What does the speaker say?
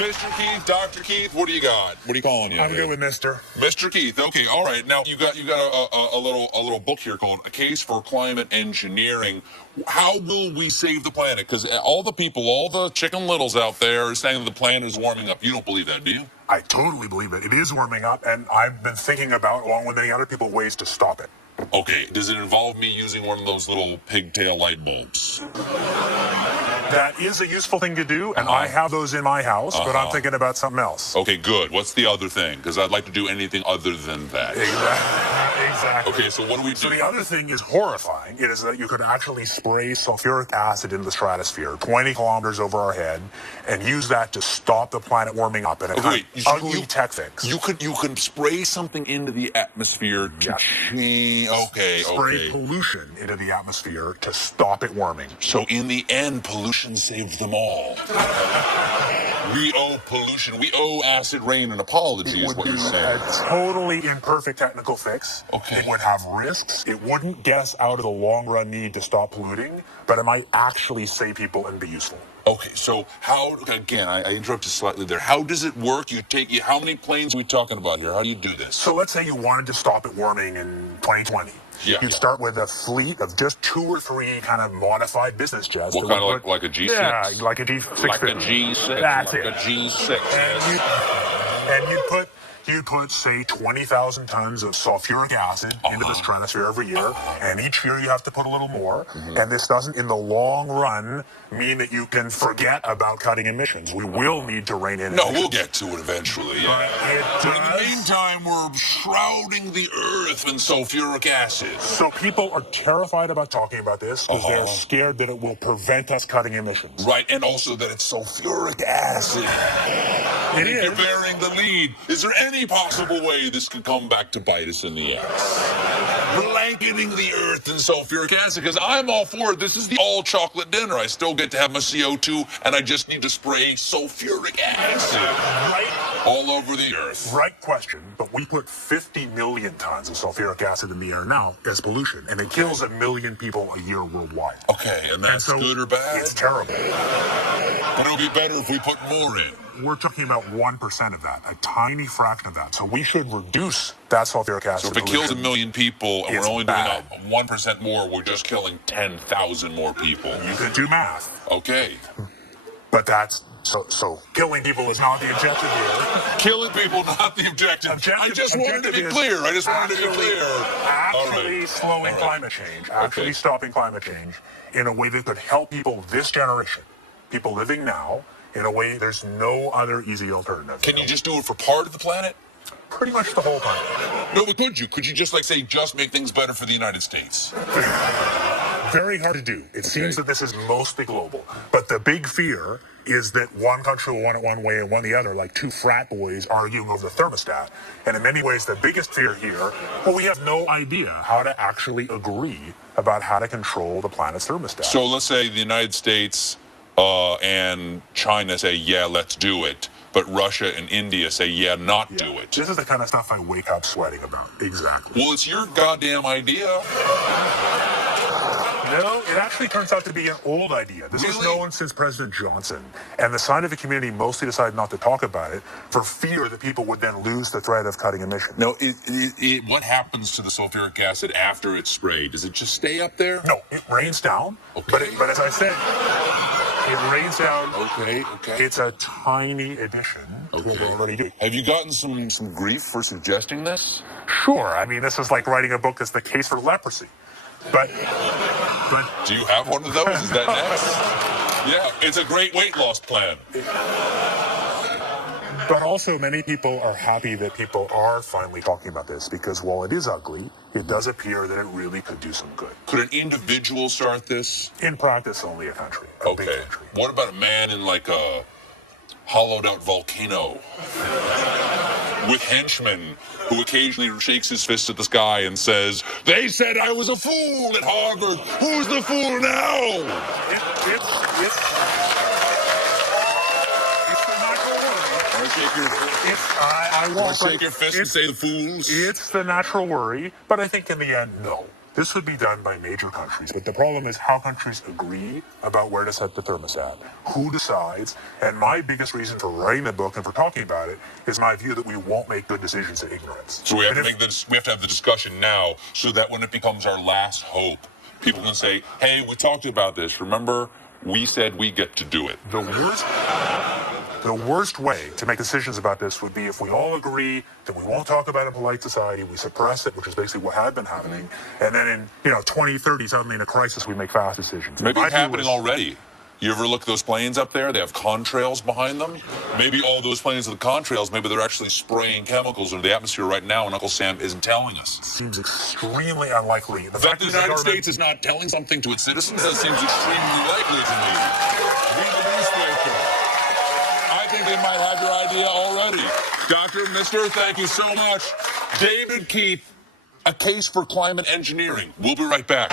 Mr. Keith, Dr. Keith, what do you got? What are you calling you? I'm good with Mr. Mr. Keith. Okay, all right. Now you got a little book here called "A Case for Climate Engineering." How will we save the planet? Because all the people, all the chicken littles out there are saying that the planet is warming up. You don't believe that, do you? I totally believe it. It is warming up, and I've been thinking about, along with many other people, ways to stop it. Okay, does it involve me using one of those little pigtail light bulbs? That is a useful thing to do, and I have those in my house, but I'm thinking about something else. Okay, good. What's the other thing? Because I'd like to do anything other than that. Exactly. Okay, so what do we do? So the other thing is horrifying. It is that you could actually spray sulfuric acid into the stratosphere 20 kilometers over our head and use that to stop the planet warming up in a kind of ugly tech fix. You can spray something into the atmosphere to change. Okay, spray pollution into the atmosphere to stop it warming. So in the end, pollution saved them all. We owe pollution. We owe acid rain an apology, is what you're saying. A totally imperfect technical fix. Okay. It would have risks. It wouldn't get us out of the long run need to stop polluting, but it might actually save people and be useful. Okay, so how, again, I interrupted slightly there. How does it work? How many planes are we talking about here? How do you do this? So let's say you wanted to stop it warming in 2020. You'd start with a fleet of just 2 or 3 kind of modified business jets. What kind of like a G6? Yeah, like a G6. Like a G6. That's like it. a G6. And you'd put, say, 20,000 tons of sulfuric acid into the stratosphere every year, and each year you have to put a little more. And this doesn't, in the long run, mean that you can forget about cutting emissions. We will need to rein in emissions. We'll get to it eventually. Yeah. But in the meantime, we're shrouding the Earth in sulfuric acid. So people are terrified about talking about this because they're scared that it will prevent us cutting emissions. Right, and also that it's sulfuric acid. You're bearing the lead. Is there any possible way this could come back to bite us in the ass? Blanketing the Earth in sulfuric acid, because I'm all for it. This is the all-chocolate dinner. I still get to have my CO2, and I just need to spray sulfuric acid all over the Earth. Right question, but we put 50 million tons of sulfuric acid in the air now as pollution, and it kills 1 million people a year worldwide. Okay, and that's good or bad? It's terrible. But it would be better if we put more in. We're talking about 1% of that, a tiny fraction of that. So we should reduce that sulfuric acid. So if it kills 1 million people and we're only bad. doing 1% more, we're just killing 10,000 more people. You can do math. Okay. But that's, so killing people is not the objective here. Killing people, not the objective. I just wanted to be clear. Actually slowing climate change, actually stopping climate change in a way that could help people this generation, people living now, in a way there's no other easy alternative. Can you just do it for part of the planet? Pretty much the whole planet. No, but could you? Could you just just make things better for the United States? Very hard to do. It seems that this is mostly global. But the big fear is that one country will want it one way and one the other, like 2 frat boys arguing over the thermostat. And in many ways, the biggest fear here, we have no idea how to actually agree about how to control the planet's thermostat. So let's say the United States and China say, yeah, let's do it. But Russia and India say, yeah, not do it. This is the kind of stuff I wake up sweating about. Exactly. Well, it's your goddamn idea. No, it actually turns out to be an old idea. This is known since President Johnson. And the scientific community mostly decided not to talk about it for fear that people would then lose the threat of cutting emissions. No, what happens to the sulfuric acid after it's sprayed? Does it just stay up there? No, it rains down. Okay. But as I said, it rains down. Okay. It's a tiny addition to what we already do. Have you gotten some grief for suggesting this? Sure. I mean, this is like writing a book that's the case for leprosy. But do you have one of those? Is that next? Yeah, it's a great weight loss plan. But also, many people are happy that people are finally talking about this because while it is ugly, it does appear that it really could do some good. Could an individual start this? In practice, only a country. A big country. What about a man in like a hollowed out volcano with henchmen who occasionally shakes his fist at the sky and says, they said I was a fool at Harvard. Who's the fool now? I won't shake your fist and say the fools. It's the natural worry, but I think in the end, no. This would be done by major countries, but the problem is how countries agree about where to set the thermostat, who decides, and my biggest reason for writing the book and for talking about it is my view that we won't make good decisions in ignorance. So we have to have the discussion now so that when it becomes our last hope, people can say, hey, we talked about this. Remember, we said we get to do it. The worst way to make decisions about this would be if we all agree that we won't talk about it in polite society, we suppress it, which is basically what had been happening, and then in 2030, suddenly in a crisis, we make fast decisions. Maybe it's happening already. You ever look at those planes up there? They have contrails behind them. Maybe all those planes with the contrails, maybe they're actually spraying chemicals into the atmosphere right now, and Uncle Sam isn't telling us. Seems extremely unlikely. The fact that the United States is not telling something to its citizens, that seems extremely likely to me. Read the newspaper. I think they might have your idea already. Dr. Mister, thank you so much. David Keith, A Case for Climate Engineering. We'll be right back.